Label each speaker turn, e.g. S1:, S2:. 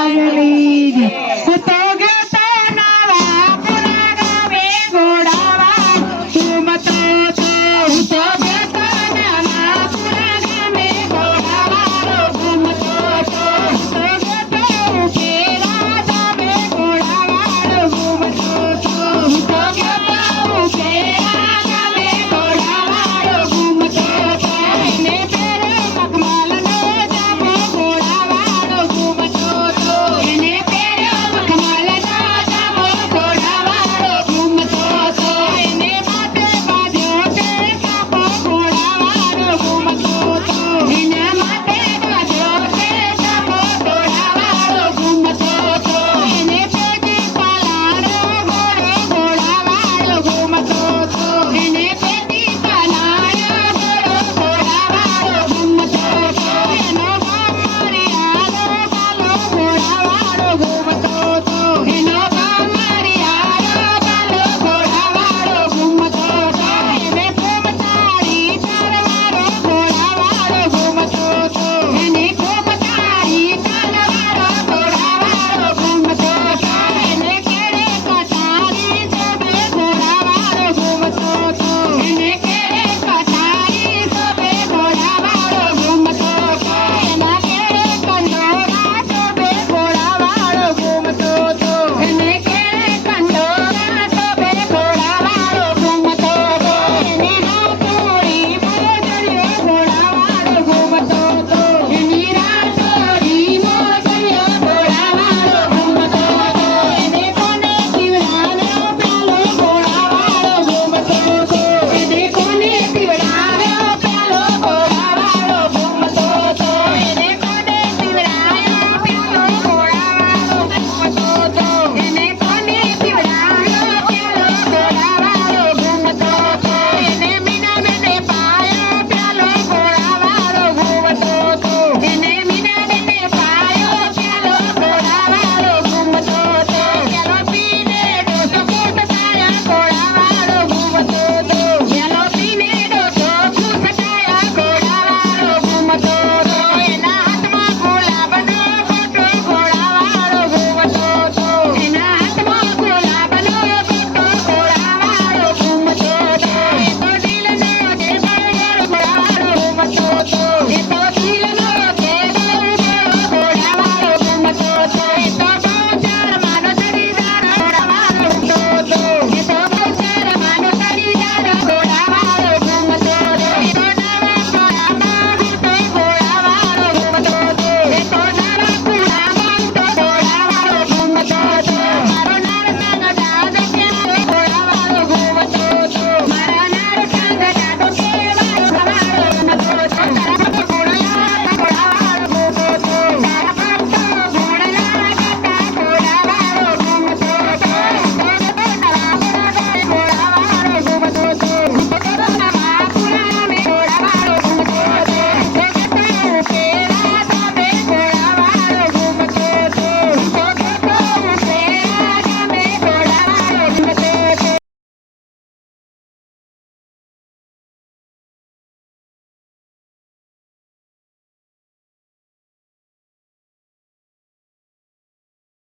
S1: Hallelujah.